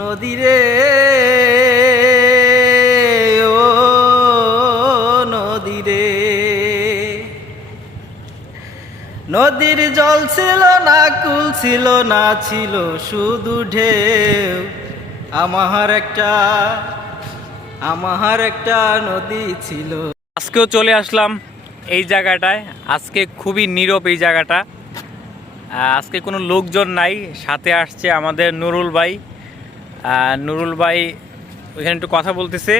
নদীরে, ও নদীরে। নদীর জল ছিল না, কুল ছিল না, ছিল শুধু ঢেউ। আমার একটা আমার একটা নদী ছিল। আজকেও চলে আসলাম এই জায়গাটায়। আজকে খুবই নীরব এই জায়গাটা। আজকে কোনো লোকজন নাই, সাথে আসছে আমাদের নুরুল ভাই। নুরুল ভাই ওইখানে একটু কথা বলতেছে।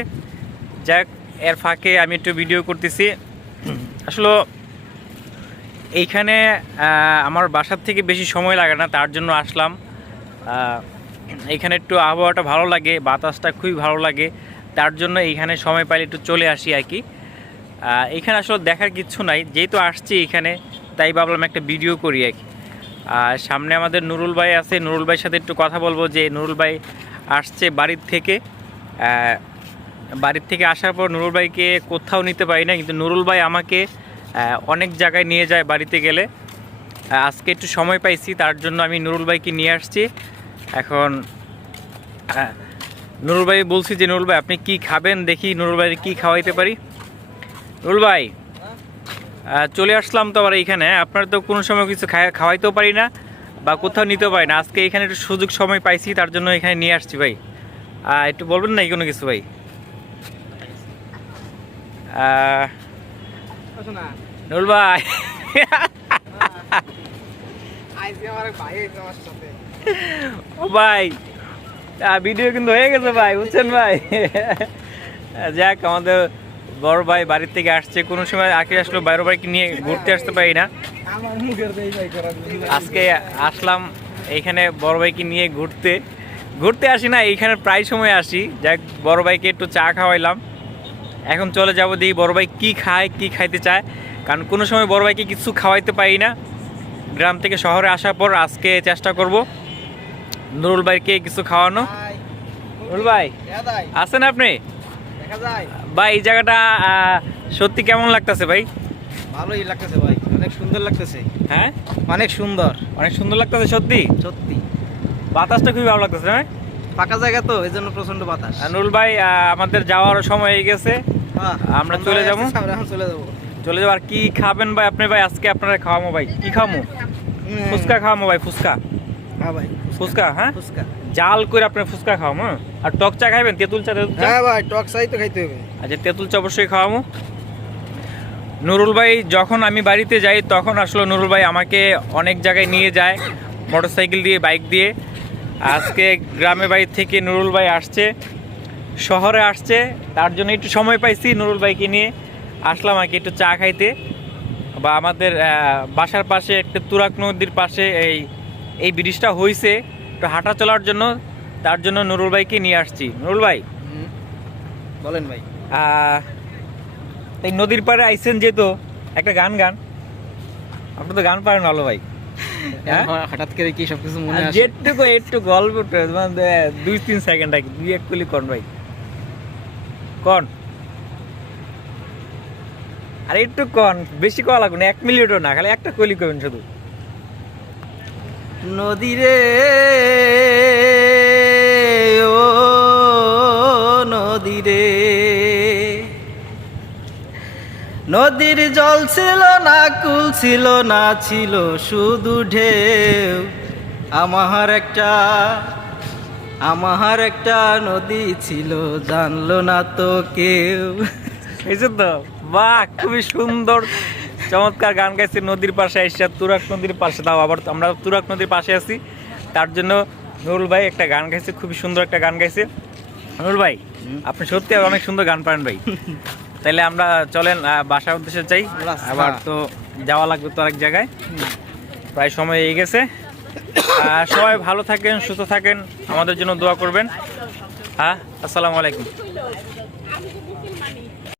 যাক, এর ফাঁকে আমি একটু ভিডিও করতেছি। আসলে এইখানে আমার বাসার থেকে বেশি সময় লাগে না, তার জন্য আসলাম। এখানে একটু আবহাওয়াটা ভালো লাগে, বাতাসটা খুবই ভালো লাগে। তার জন্য এইখানে সময় পাইলে একটু চলে আসি আর কি। এখানে আসলে দেখার কিচ্ছু নাই, যেহেতু আসছি এখানে, তাই ভাবলাম একটা ভিডিও করি আর কি। আর সামনে আমাদের নুরুল ভাই আছে, নুরুল ভাইয়ের সাথে একটু কথা বলব যে, নুরুল ভাই আসছে বাড়ির থেকে। বাড়ির থেকে আসার পর নুরুল ভাইকে কোথাও নিতে পারি না, কিন্তু নুরুল ভাই আমাকে অনেক জায়গায় নিয়ে যায় বাড়িতে গেলে। আজকে একটু সময় পাইছি, তার জন্য আমি নুরুল ভাইকে নিয়ে আসছি। এখন নুরুল ভাই বলছি যে, নুরুল ভাই, আপনি কি খাবেন? দেখি নুরুল ভাই কি খাওয়াইতে পারি। নুরুল ভাই চলে আসলাম তো আবার এইখানে। আপনার তো কোনো সময় কিছু খাওয়া- খাওয়াইতেও পারি না। বা কোথাও নিতেও পারি না। আজকে এখানে একটু সুযোগ সময় পাইছি, তার জন্য এখানে নিয়ে আসছি ভাই। একটু বলবেন না, কোনো কিছু ভাই? নুরুল ভাই। ও ভাই ভিডিও কিন্তু হয়ে গেছে ভাই, বুঝছেন ভাই? যাক, আমাদের বড় ভাই বাড়ির থেকে আসছে কোনো সময় আগে আসলো বাইরে বাইকে নিয়ে ঘুরতে আসতে পারি না। আজকে আসলাম এইখানে বড় ভাইকে নিয়ে ঘুরতে। ঘুরতে আসি না এইখানে প্রায় সময় আসি। যাক বড় ভাইকে একটু চা খাওয়াইলাম। এখন চলে যাব দেখি বড় ভাই কী খায় কী খাইতে চায়। কারণ কোনো সময় বড় ভাইকে কিছু খাওয়াইতে পারি না। গ্রাম থেকে শহরে আসার পর আজকে চেষ্টা করব নুরুল ভাইকে কিছু খাওয়ানো। নুরুল ভাই। আছেন আপনি? ভাই এই জায়গাটা সত্যি কেমন লাগতেছে ভাই? ভালোই লাগতেছে ভাই অনেক সুন্দর লাগতেছে। হ্যাঁ? অনেক সুন্দর। অনেক সুন্দর লাগতেছে সত্যি? সত্যি। বাতাসটা খুবই ভালো লাগতেছে হ্যাঁ? ফাঁকা জায়গা তো এই জন্য প্রচণ্ড বাতাস নুরুল ভাই আমাদের যাওয়ার সময় হয়ে গেছে। আমরা চলে যাব? চলে যাব। চলে যাব। আর কি খাবেন ভাই? আপনি ভাই আজকে আপনারা খাওয়ামো ভাই। কি খাওয়ামো? ফুচকা খাওয়ামো ভাই ফুচকা। হ্যাঁ ভাই। ফুচকা হ্যাঁ? ফুচকা। জাল করে আপনি ফুচকা খাওয়ামো হ্যাঁ? আর টক চা খাইবেন? তেঁতুল চা তেঁতুল চা? হ্যাঁ ভাই টক চাই তো খাইতে হবে। আচ্ছা তেঁতুল চা অবশ্যই খাওয়াবো নুরুল ভাই যখন আমি বাড়িতে যাই তখন আসলে নুরুল ভাই আমাকে অনেক জায়গায় নিয়ে যায় মোটরসাইকেল দিয়ে বাইক দিয়ে। আজকে গ্রামে বাড়ি থেকে নুরুল ভাই আসছে শহরে আসছে তার জন্য একটু সময় পাইছি নুরুল ভাইকে নিয়ে। আসলাম আর কি একটু চা খাইতে। বা আমাদের বাসার পাশে একটা তুরাক নদীর পাশে এই এই ব্রিজটা হয়েছে একটু হাঁটা চলার জন্য তার জন্য নুরুল ভাইকে নিয়ে আসছি। নুরুল ভাই? বলেন ভাই। এই নদীর পাড়ে আইসেন যেহেতু একটা গান গান। আপনি তো গান পারেন ভালো ভাই। হ্যাঁ? হঠাৎ করে কি সবকিছু মনে আসে? যেটুকু একটু গল্প মানে দুই তিন সেকেন্ড দুই এক কলি কন ভাই। কন? আরে একটু কন বেশি এক মিনিটও না খালি একটা কলি করবেন শুধু। নদীরে, ও নদীরে। নদীর জল ছিল না, কুল ছিল না, ছিল শুধু ঢেউ। আমার একটা আমার একটা নদী ছিল, জানলো না তো কেউ। এই তো, বাহ, খুবই সুন্দর। চমৎকার গান গাইছে নদীর পাশে এসে তুরাক নদীর পাশে। তাও আবার আমরা তুরাক নদীর পাশে আছি। তার জন্য নুরুল ভাই একটা গান গাইছে খুবই সুন্দর একটা গান গাইছে। নুরুল ভাই আপনি সত্যি আর অনেক সুন্দর গান পারেন ভাই। তাইলে আমরা চলেন বাসার উদ্দেশ্যে চাই আবার তো যাওয়া লাগবে তো আরেক জায়গায়। প্রায় সময় এই গেছে। সবাই ভালো থাকেন সুস্থ থাকেন। আমাদের জন্য দোয়া করবেন। হ্যাঁ আসসালামু আলাইকুম।